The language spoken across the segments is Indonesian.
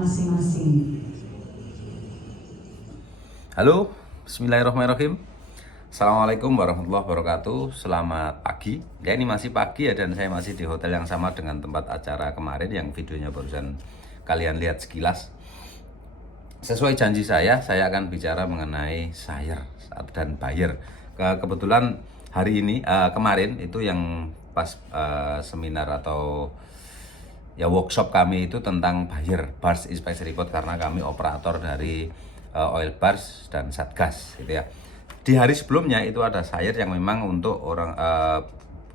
masing-masing. Halo, bismillahirrahmanirrahim. Assalamualaikum warahmatullahi wabarakatuh. Selamat pagi. Ya, ini masih pagi ya, dan saya masih di hotel yang sama dengan tempat acara kemarin yang videonya barusan kalian lihat sekilas. Sesuai janji saya akan bicara mengenai seller dan buyer. Kebetulan hari ini, kemarin itu yang pas seminar atau ya workshop kami itu tentang buyer Bars Inspection Report, karena kami operator dari oil bars dan satgas gitu ya. Di hari sebelumnya itu ada seller yang memang untuk orang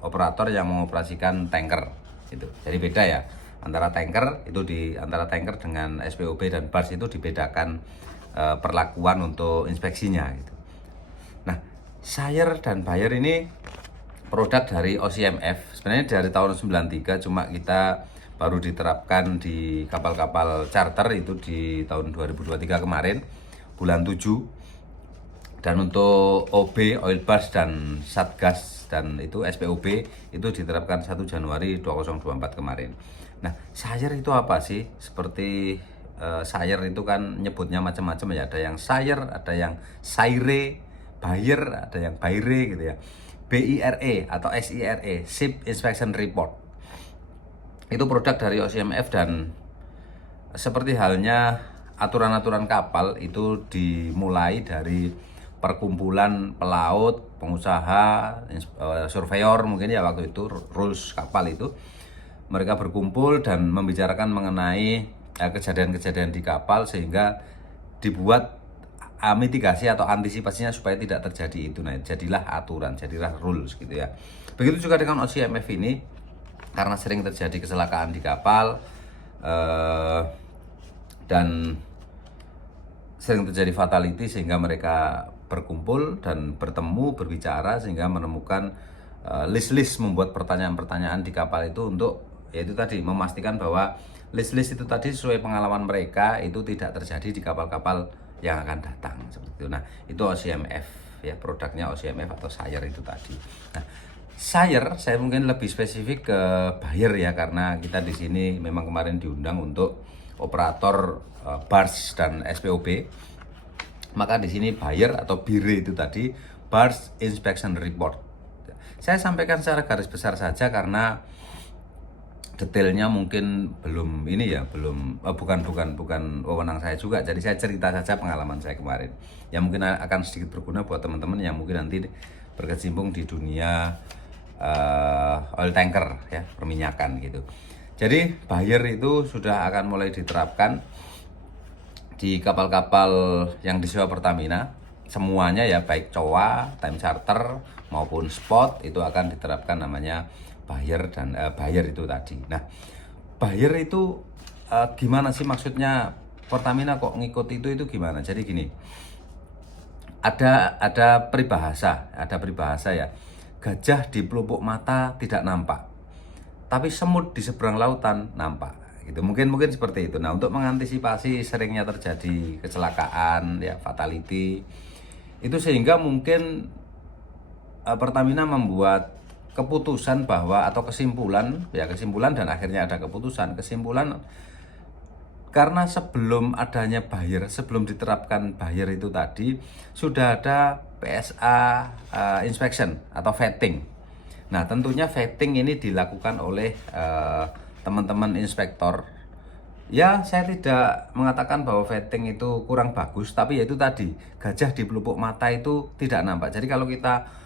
operator yang mengoperasikan tanker gitu. Jadi beda ya, antara tanker dengan SPOB dan bars itu dibedakan perlakuan untuk inspeksinya gitu. Nah, seller dan buyer ini produk dari OCMF. Sebenarnya dari tahun 93, cuma kita baru diterapkan di kapal-kapal charter itu di tahun 2023 kemarin, bulan 7. Dan untuk OB, oil bars dan satgas dan itu SPOB itu diterapkan 1 Januari 2024 kemarin. Nah, seller itu apa sih? Seperti seller itu kan nyebutnya macam-macam ya. Ada yang seller, ada yang saire, buyer, ada yang buyre gitu ya. BIRE atau SIRE, Ship Inspection Report. Itu produk dari OCMF, dan seperti halnya aturan-aturan kapal itu dimulai dari perkumpulan pelaut, pengusaha, surveyor mungkin ya waktu itu, rules kapal itu. Mereka berkumpul dan membicarakan mengenai kejadian-kejadian di kapal sehingga dibuat mitigasi atau antisipasinya supaya tidak terjadi itu. Nah, jadilah aturan, jadilah rules gitu ya. Begitu juga dengan OCMF ini, karena sering terjadi kecelakaan di kapal dan sering terjadi fatality, sehingga mereka berkumpul dan bertemu, berbicara, sehingga menemukan list-list, membuat pertanyaan-pertanyaan di kapal itu untuk yaitu tadi memastikan bahwa list-list itu tadi sesuai pengalaman mereka itu tidak terjadi di kapal-kapal yang akan datang seperti itu. Nah, itu OCMF ya, produknya OCMF atau seller itu tadi. Nah, seller saya mungkin lebih spesifik ke buyer ya, karena kita di sini memang kemarin diundang untuk operator bars dan SPOB. Maka di sini buyer atau BIRE itu tadi, Bars Inspection Report. Saya sampaikan secara garis besar saja karena detailnya mungkin belum ini ya, bukan wewenang saya juga. Jadi saya cerita saja pengalaman saya kemarin, yang mungkin akan sedikit berguna buat teman-teman yang mungkin nanti berkecimpung di dunia oil tanker ya, perminyakan gitu. Jadi buyer itu sudah akan mulai diterapkan di kapal-kapal yang disewa Pertamina semuanya ya, baik COA, time charter maupun spot, itu akan diterapkan namanya buyer dan buyer itu tadi. Nah, buyer itu gimana sih maksudnya? Pertamina kok ngikut itu gimana? Jadi gini, ada peribahasa ya, gajah di pelupuk mata tidak nampak, tapi semut di seberang lautan nampak gitu. Mungkin seperti itu. Nah, untuk mengantisipasi seringnya terjadi kecelakaan ya, fatality itu, sehingga mungkin Pertamina membuat keputusan bahwa atau kesimpulan dan akhirnya ada kesimpulan karena sebelum adanya buyer, sebelum diterapkan buyer itu tadi sudah ada PSA inspection atau vetting. Nah, tentunya vetting ini dilakukan oleh teman-teman inspektor. Ya, saya tidak mengatakan bahwa vetting itu kurang bagus, tapi ya itu tadi, gajah di pelupuk mata itu tidak nampak. Jadi kalau kita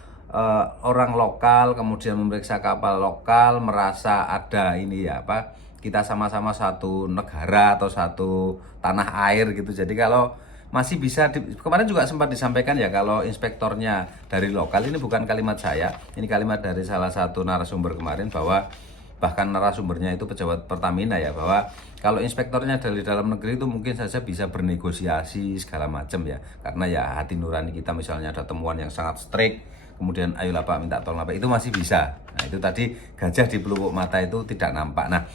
orang lokal kemudian memeriksa kapal lokal, merasa ada ini ya apa, kita sama-sama satu negara atau satu tanah air gitu. Jadi kalau masih bisa kemarin juga sempat disampaikan ya, kalau inspektornya dari lokal, ini bukan kalimat saya, ini kalimat dari salah satu narasumber kemarin, bahwa bahkan narasumbernya itu pejabat Pertamina ya, bahwa kalau inspektornya dari dalam negeri itu mungkin saja bisa bernegosiasi segala macam ya, karena ya hati nurani kita, misalnya ada temuan yang sangat strict, kemudian ayolah Pak minta tolong Pak, itu masih bisa. Nah, itu tadi gajah di pelupuk mata itu tidak nampak. Nah,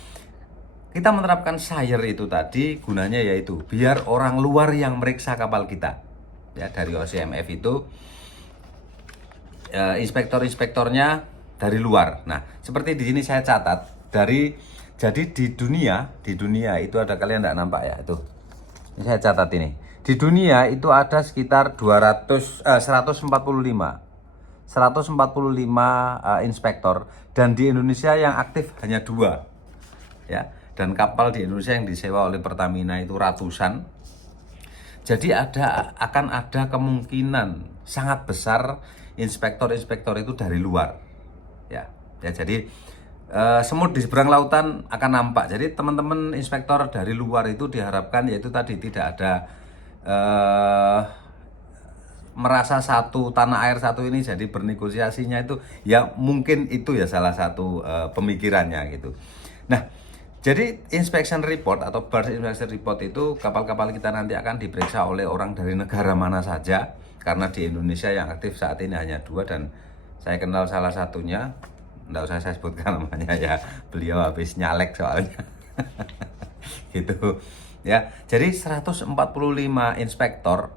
kita menerapkan seller itu tadi gunanya yaitu biar orang luar yang meriksa kapal kita ya, dari OCMF itu inspektor-inspektornya dari luar. Nah, seperti di sini saya catat dari Jadi di dunia itu ada, kalian tidak nampak ya itu. Ini saya catat ini. Di dunia itu ada sekitar 145 inspektor, dan di Indonesia yang aktif hanya 2 ya. Dan kapal di Indonesia yang disewa oleh Pertamina itu ratusan. Jadi akan ada kemungkinan sangat besar inspektor-inspektor itu dari luar ya. Jadi semut di seberang lautan akan nampak. Jadi teman-teman inspektor dari luar itu diharapkan yaitu tadi tidak ada merasa satu tanah air satu ini, jadi bernegosiasinya itu ya mungkin itu ya salah satu pemikirannya gitu. Nah, jadi inspection report atau berth inspection report itu kapal-kapal kita nanti akan diperiksa oleh orang dari negara mana saja, karena di Indonesia yang aktif saat ini hanya 2 dan saya kenal salah satunya, nggak usah saya sebutkan namanya ya, beliau habis nyalek soalnya. Gitu ya. Jadi 145 inspektor,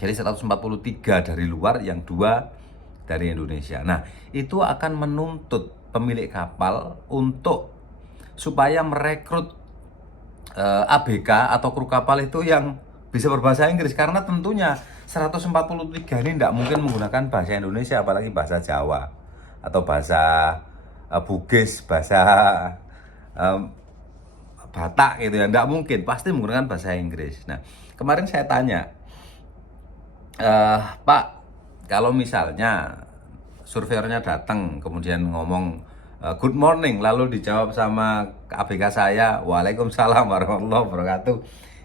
jadi 143 dari luar, yang 2 dari Indonesia. Nah, itu akan menuntut pemilik kapal untuk supaya merekrut ABK atau kru kapal itu yang bisa berbahasa Inggris, karena tentunya 143 ini tidak mungkin menggunakan bahasa Indonesia, apalagi bahasa Jawa atau bahasa Bugis, bahasa Batak gitu ya, tidak mungkin, pasti menggunakan bahasa Inggris. Nah, kemarin saya tanya, Pak, kalau misalnya surveyornya datang kemudian ngomong good morning, lalu dijawab sama ABK saya Waalaikumsalam warahmatullahi wabarakatuh,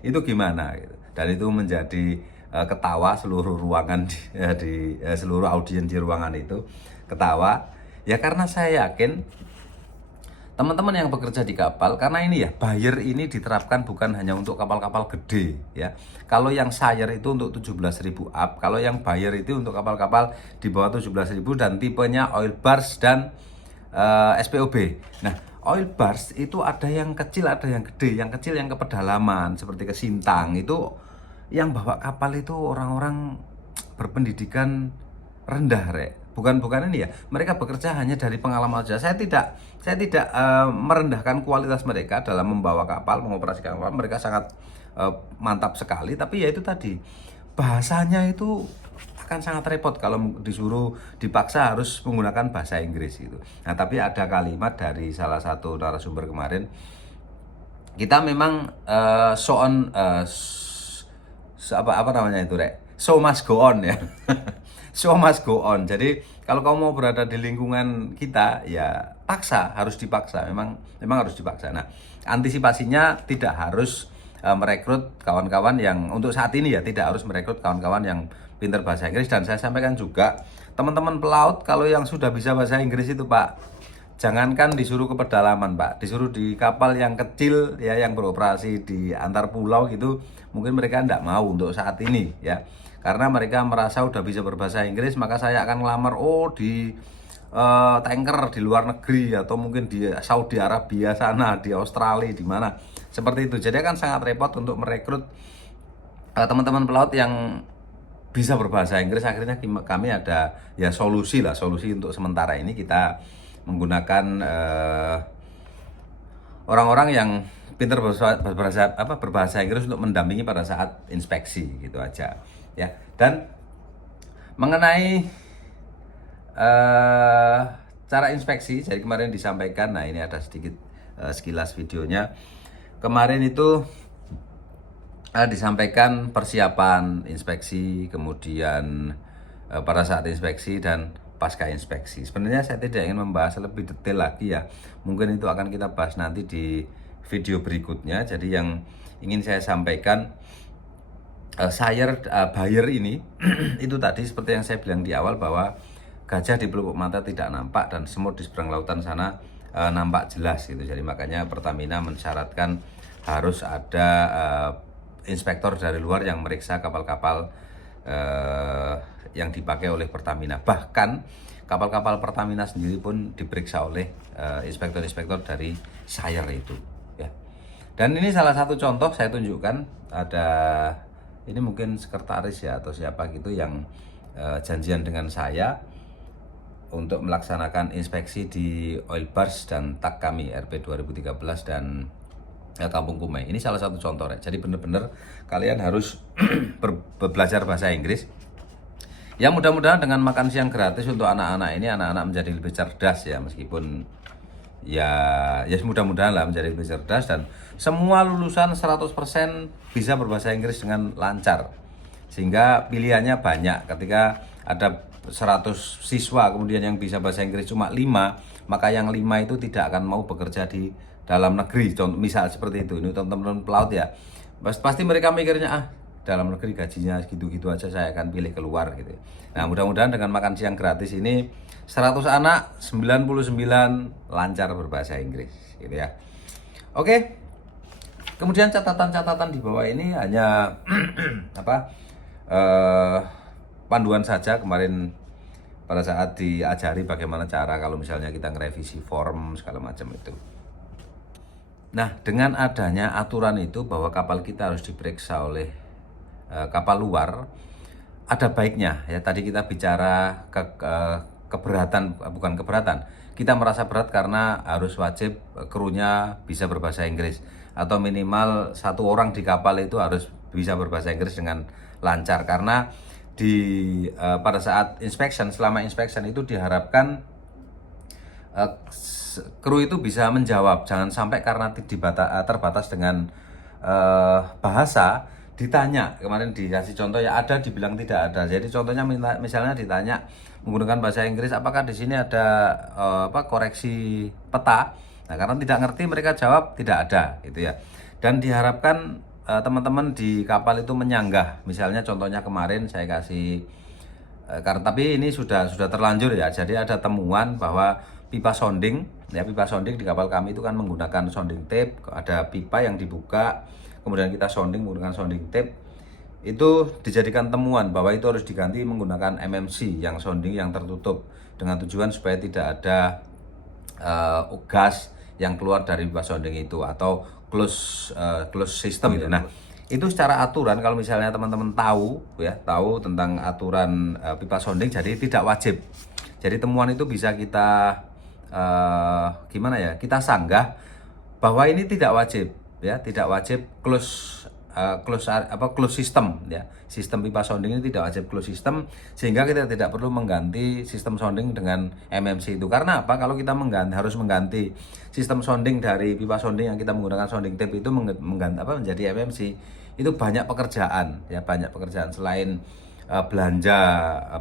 itu gimana gitu. Dan itu menjadi ketawa seluruh ruangan di seluruh audiens di ruangan itu ketawa ya, karena saya yakin teman-teman yang bekerja di kapal, karena ini ya buyer ini diterapkan bukan hanya untuk kapal-kapal gede ya. Kalau yang Sayer itu untuk 17.000 up, kalau yang buyer itu untuk kapal-kapal di bawah 17.000 dan tipenya oil barge dan SPOB. Nah, oil barge itu ada yang kecil, ada yang gede. Yang kecil yang ke pedalaman seperti ke Sintang, itu yang bawa kapal itu orang-orang berpendidikan rendah, Rek. Bukan ini ya. Mereka bekerja hanya dari pengalaman saja. Saya tidak merendahkan kualitas mereka dalam membawa kapal, mengoperasikan kapal. Mereka sangat mantap sekali, tapi ya itu tadi, bahasanya itu akan sangat repot kalau disuruh dipaksa harus menggunakan bahasa Inggris gitu. Nah, tapi ada kalimat dari salah satu narasumber kemarin, kita memang apa namanya itu, Rek? Show must go on ya. Show must go on. Jadi kalau kamu mau berada di lingkungan kita ya paksa, harus dipaksa. Memang harus dipaksa. Nah, antisipasinya tidak harus merekrut kawan-kawan yang untuk saat ini ya, tidak harus merekrut kawan-kawan yang pintar bahasa Inggris. Dan saya sampaikan juga, teman-teman pelaut kalau yang sudah bisa bahasa Inggris itu, Pak, jangankan disuruh ke pedalaman, Pak, disuruh di kapal yang kecil ya, yang beroperasi di antar pulau gitu, mungkin mereka tidak mau untuk saat ini ya, karena mereka merasa udah bisa berbahasa Inggris, maka saya akan ngelamar di tanker di luar negeri, atau mungkin di Saudi Arabia sana, di Australia, di mana seperti itu. Jadi akan sangat repot untuk merekrut teman-teman pelaut yang bisa berbahasa Inggris. Akhirnya kami ada ya solusi untuk sementara ini, kita menggunakan orang-orang yang pintar berbahasa Inggris untuk mendampingi pada saat inspeksi gitu aja ya. Dan mengenai cara inspeksi, jadi kemarin disampaikan, nah ini ada sedikit sekilas videonya. Kemarin itu disampaikan persiapan inspeksi, kemudian pada saat inspeksi dan pasca inspeksi. Sebenarnya saya tidak ingin membahas lebih detail lagi ya, mungkin itu akan kita bahas nanti di video berikutnya. Jadi yang ingin saya sampaikan, buyer ini itu tadi seperti yang saya bilang di awal, bahwa gajah di pelupuk mata tidak nampak dan semut di seberang lautan sana nampak jelas gitu. Jadi makanya Pertamina mensyaratkan harus ada inspektor dari luar yang meriksa kapal-kapal yang dipakai oleh Pertamina. Bahkan kapal-kapal Pertamina sendiri pun diperiksa oleh inspektor-inspektor dari Sayer itu ya. Dan ini salah satu contoh saya tunjukkan, ada ini mungkin sekretaris ya atau siapa gitu yang janjian dengan saya. untuk melaksanakan inspeksi di oil bars dan tak kami RP 2013 dan Kampung Kumai. Ini salah satu contoh, Rek. Jadi benar-benar kalian harus belajar bahasa Inggris. Ya mudah-mudahan dengan makan siang gratis untuk anak-anak ini, anak-anak menjadi lebih cerdas ya, meskipun ya mudah-mudahan lah menjadi lebih cerdas dan semua lulusan 100% bisa berbahasa Inggris dengan lancar. Sehingga pilihannya banyak. Ketika ada 100 siswa kemudian yang bisa bahasa Inggris cuma 5, maka yang 5 itu tidak akan mau bekerja di dalam negeri. Contoh misal seperti itu. Ini teman-teman pelaut ya. Pasti mereka mikirnya dalam negeri gajinya gitu-gitu aja, saya akan pilih keluar gitu. Nah, mudah-mudahan dengan makan siang gratis ini 100 anak 99 lancar berbahasa Inggris gitu ya. Oke. Kemudian catatan-catatan di bawah ini hanya panduan saja. Kemarin pada saat diajari bagaimana cara kalau misalnya kita ngerevisi form segala macam itu. Nah, dengan adanya aturan itu bahwa kapal kita harus diperiksa oleh kapal luar, ada baiknya ya. Tadi kita bicara keberatan, bukan keberatan. Kita merasa berat karena harus wajib krunya bisa berbahasa Inggris atau minimal 1 orang di kapal itu harus bisa berbahasa Inggris dengan lancar, karena pada saat inspection, selama inspection itu diharapkan kru itu bisa menjawab. Jangan sampai karena terbatas dengan bahasa ditanya. Kemarin dikasih contoh ya, ada dibilang tidak ada. Jadi contohnya misalnya ditanya menggunakan bahasa Inggris, apakah di sini ada koreksi peta. Nah, karena tidak ngerti mereka jawab tidak ada gitu ya. Dan diharapkan teman-teman di kapal itu menyanggah. Misalnya contohnya kemarin saya kasih karena tapi ini sudah terlanjur ya. Jadi ada temuan bahwa pipa sounding di kapal kami itu kan menggunakan sounding tape. Ada pipa yang dibuka, kemudian kita sounding menggunakan sounding tape. Itu dijadikan temuan bahwa itu harus diganti menggunakan MMC yang sounding yang tertutup, dengan tujuan supaya tidak ada gas yang keluar dari pipa sounding itu atau close system gitu. Nah, itu secara aturan kalau misalnya teman-teman tahu tentang aturan pipa sounding, jadi tidak wajib. Jadi temuan itu bisa kita kita sanggah bahwa ini tidak wajib ya, tidak wajib close system ya. Sistem pipa sounding ini tidak wajib close system, sehingga kita tidak perlu mengganti sistem sounding dengan MMC itu. Karena apa? Kalau kita harus mengganti sistem sounding dari pipa sounding yang kita menggunakan sounding tape itu menjadi MMC, itu banyak pekerjaan ya, selain belanja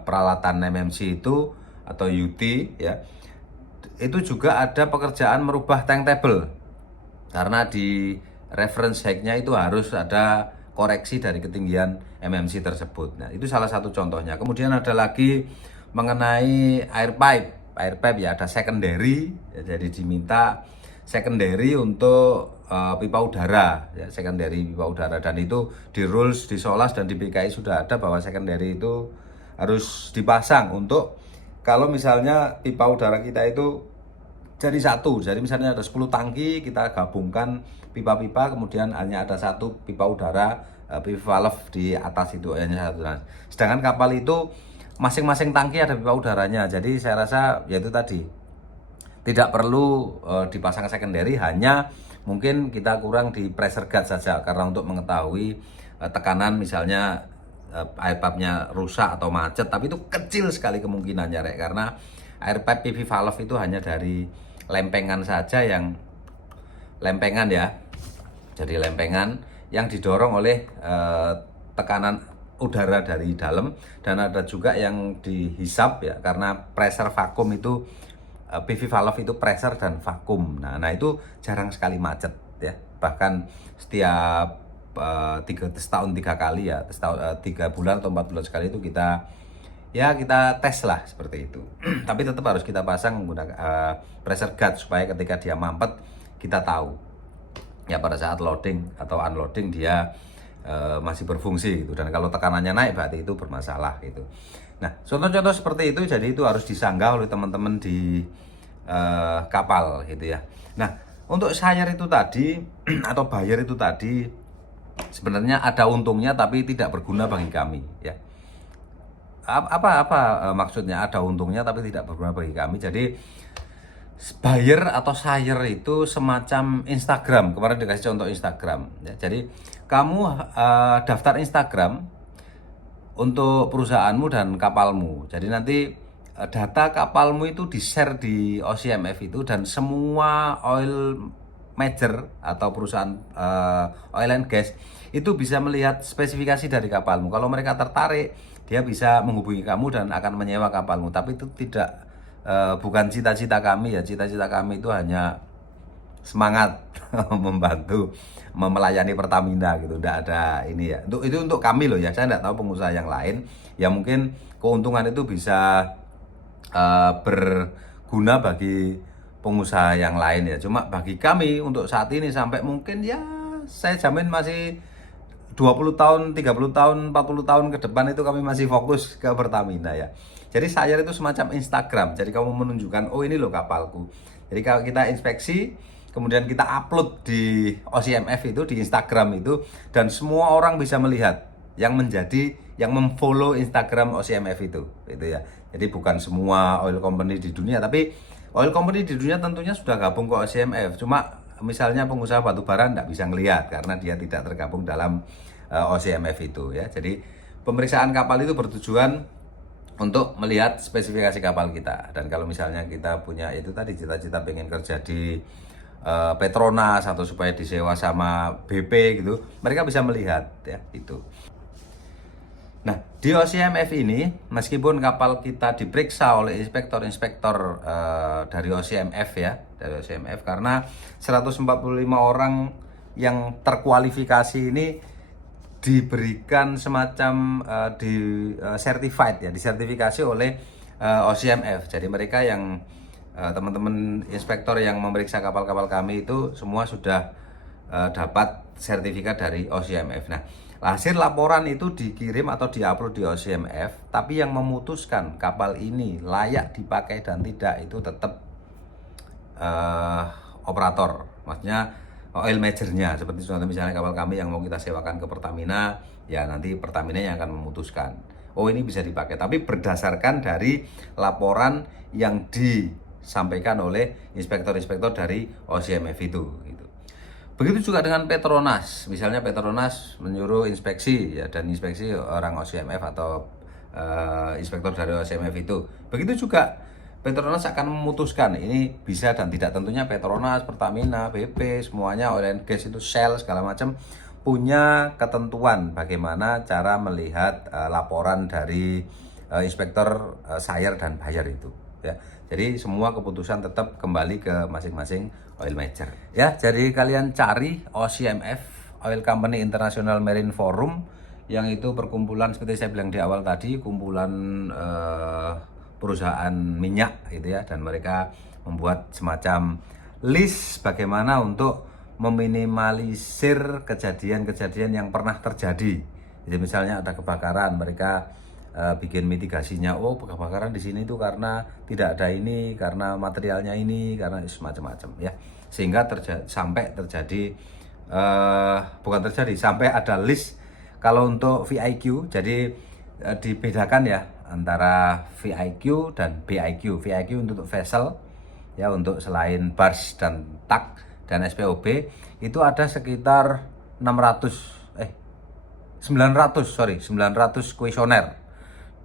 peralatan MMC itu atau UT ya. Itu juga ada pekerjaan merubah tank table, karena di reference height-nya itu harus ada koreksi dari ketinggian MMC tersebut. Nah, itu salah satu contohnya. Kemudian ada lagi mengenai air pipe ya, ada secondary ya, jadi diminta secondary untuk pipa udara ya, secondary pipa udara, dan itu di rules, di SOLAS dan di BKI sudah ada bahwa secondary itu harus dipasang untuk kalau misalnya pipa udara kita itu jadi satu. Jadi misalnya ada 10 tangki, kita gabungkan pipa-pipa, kemudian hanya ada 1 pipa udara, pipa valve di atas itu hanya 1. Nah, sedangkan kapal itu masing-masing tangki ada pipa udaranya. Jadi saya rasa yaitu tadi tidak perlu dipasang secondary, hanya mungkin kita kurang di pressure gauge saja, karena untuk mengetahui tekanan misalnya air pipe-nya rusak atau macet. Tapi itu kecil sekali kemungkinannya, Rek, karena air pipe PV valve itu hanya dari lempengan saja, yang lempengan ya, jadi lempengan yang didorong oleh tekanan udara dari dalam, dan ada juga yang dihisap ya, karena pressure vakum itu PV valve itu pressure dan vakum. Nah itu jarang sekali macet ya, bahkan setiap setahun 3 kali ya, 3 bulan atau 4 bulan sekali itu kita tes lah seperti itu. Tapi tetap harus kita pasang menggunakan pressure gauge supaya ketika dia mampet kita tahu ya, pada saat loading atau unloading dia masih berfungsi gitu. Dan kalau tekanannya naik berarti itu bermasalah gitu. Nah, contoh-contoh seperti itu, jadi itu harus disanggah oleh teman-teman di kapal gitu ya. Nah, untuk sayar itu tadi atau bayar itu tadi sebenarnya ada untungnya tapi tidak berguna bagi kami ya. maksudnya ada untungnya tapi tidak berguna bagi kami. Jadi buyer atau seller itu semacam Instagram. Kemarin dikasih contoh Instagram ya. Jadi kamu daftar Instagram untuk perusahaanmu dan kapalmu. Jadi nanti data kapalmu itu di-share di OCMF itu, dan semua oil major atau perusahaan oil and gas itu bisa melihat spesifikasi dari kapalmu. Kalau mereka tertarik, dia bisa menghubungi kamu dan akan menyewa kapalmu. Tapi itu tidak bukan cita-cita kami ya. Cita-cita kami itu hanya semangat membantu melayani Pertamina gitu. Tidak ada ini ya. Itu untuk kami loh ya. Saya tidak tahu pengusaha yang lain. Ya mungkin keuntungan itu bisa berguna bagi pengusaha yang lain ya. Cuma bagi kami untuk saat ini sampai mungkin ya saya jamin masih 20 tahun, 30 tahun, 40 tahun ke depan itu kami masih fokus ke Pertamina ya. Jadi saya itu semacam Instagram. Jadi kamu menunjukkan, oh ini loh kapalku. Jadi kalau kita inspeksi, kemudian kita upload di OCMF itu, di Instagram itu, dan semua orang bisa melihat yang memfollow Instagram OCMF itu ya. Jadi bukan semua oil company di dunia, tapi oil company di dunia tentunya sudah gabung ke OCMF. Cuma misalnya pengusaha batubara tidak bisa ngelihat karena dia tidak tergabung dalam OCMF itu ya. Jadi pemeriksaan kapal itu bertujuan untuk melihat spesifikasi kapal kita. Dan kalau misalnya kita punya itu tadi cita-cita pengen kerja di Petronas atau supaya disewa sama BP gitu, mereka bisa melihat ya itu. Nah, di OCMF ini, meskipun kapal kita diperiksa oleh inspektor-inspektor dari OCMF ya, dari OCMF, karena 145 orang yang terkualifikasi ini diberikan semacam certified ya, disertifikasi oleh OCMF. Jadi mereka yang teman-teman inspektor yang memeriksa kapal-kapal kami itu semua sudah dapat sertifikat dari OCMF. Nah, hasil laporan itu dikirim atau diupload di OCMF, tapi yang memutuskan kapal ini layak dipakai dan tidak itu tetap operator, maksudnya oil majornya. Seperti contoh misalnya kapal kami yang mau kita sewakan ke Pertamina, ya nanti Pertamina yang akan memutuskan, oh ini bisa dipakai, tapi berdasarkan dari laporan yang disampaikan oleh inspektor-inspektor dari OCMF itu gitu. Begitu juga dengan Petronas. Misalnya Petronas menyuruh inspeksi ya, dan inspeksi orang OCMF atau inspektor dari OCMF itu. Begitu juga Petronas akan memutuskan ini bisa dan tidak. Tentunya Petronas, Pertamina, BP, semuanya oil and gas itu, Shell segala macam punya ketentuan bagaimana cara melihat laporan dari inspektor seller dan buyer itu ya. Jadi semua keputusan tetap kembali ke masing-masing oil major ya. Jadi kalian cari OCMF, Oil Company International Marine Forum, yang itu perkumpulan seperti saya bilang di awal tadi, kumpulan perusahaan minyak gitu ya, dan mereka membuat semacam list bagaimana untuk meminimalisir kejadian-kejadian yang pernah terjadi. Jadi misalnya ada kebakaran, mereka bikin mitigasinya. Oh, kebakaran di sini itu karena tidak ada ini, karena materialnya ini, karena semacam-macam ya. Sehingga sampai terjadi sampai ada list. Kalau untuk VIQ, jadi dibedakan ya antara VIQ dan BIQ. VIQ untuk vessel ya, untuk selain barge dan tug dan SPOB itu ada sekitar 900 kuesioner,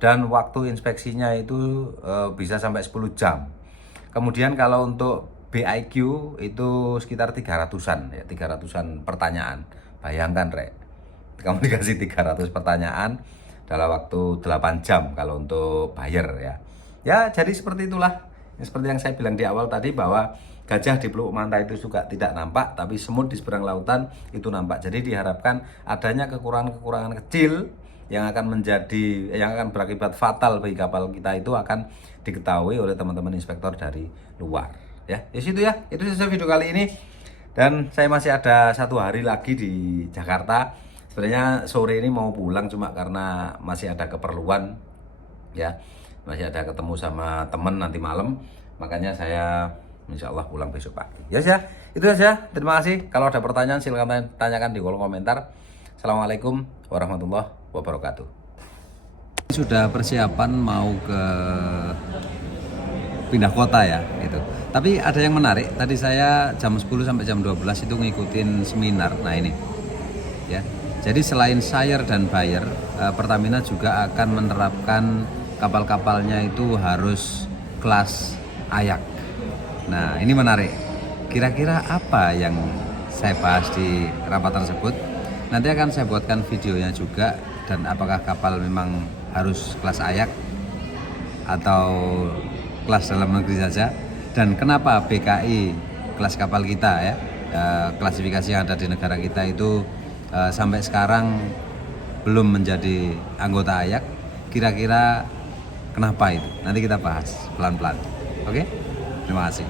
dan waktu inspeksinya itu bisa sampai 10 jam. Kemudian kalau untuk BIQ itu sekitar 300-an ya, 300-an pertanyaan. Bayangkan Rek, kamu dikasih 300 pertanyaan dalam waktu 8 jam kalau untuk buyer ya. Ya, jadi seperti itulah. Seperti yang saya bilang di awal tadi, bahwa gajah di pelupuk manta itu juga tidak nampak, tapi semut di seberang lautan itu nampak. Jadi diharapkan adanya kekurangan-kekurangan kecil yang akan berakibat fatal bagi kapal kita itu akan diketahui oleh teman-teman inspektor dari luar. Ya, itu saja video kali ini. Dan saya masih ada 1 hari lagi di Jakarta. Sebenarnya sore ini mau pulang, cuma karena masih ada keperluan ya, masih ada ketemu sama temen nanti malam, makanya saya insya Allah pulang besok pagi. Ya, itu saja. Terima kasih. Kalau ada pertanyaan silahkan tanyakan di kolom komentar. Assalamualaikum warahmatullahi wabarakatuh. Sudah persiapan mau ke pindah kota ya gitu. Tapi ada yang menarik, tadi saya jam 10 sampai jam 12 itu ngikutin seminar. Nah ini ya. Jadi selain share dan buyer, Pertamina juga akan menerapkan kapal-kapalnya itu harus kelas ayak. Nah ini menarik. Kira-kira apa yang saya bahas di rapat tersebut? Nanti akan saya buatkan videonya juga, dan apakah kapal memang harus kelas ayak atau kelas dalam negeri saja, dan kenapa BKI kelas kapal kita ya, klasifikasi yang ada di negara kita itu sampai sekarang belum menjadi anggota ayak. Kira-kira kenapa itu? Nanti kita bahas pelan-pelan. Oke? Terima kasih.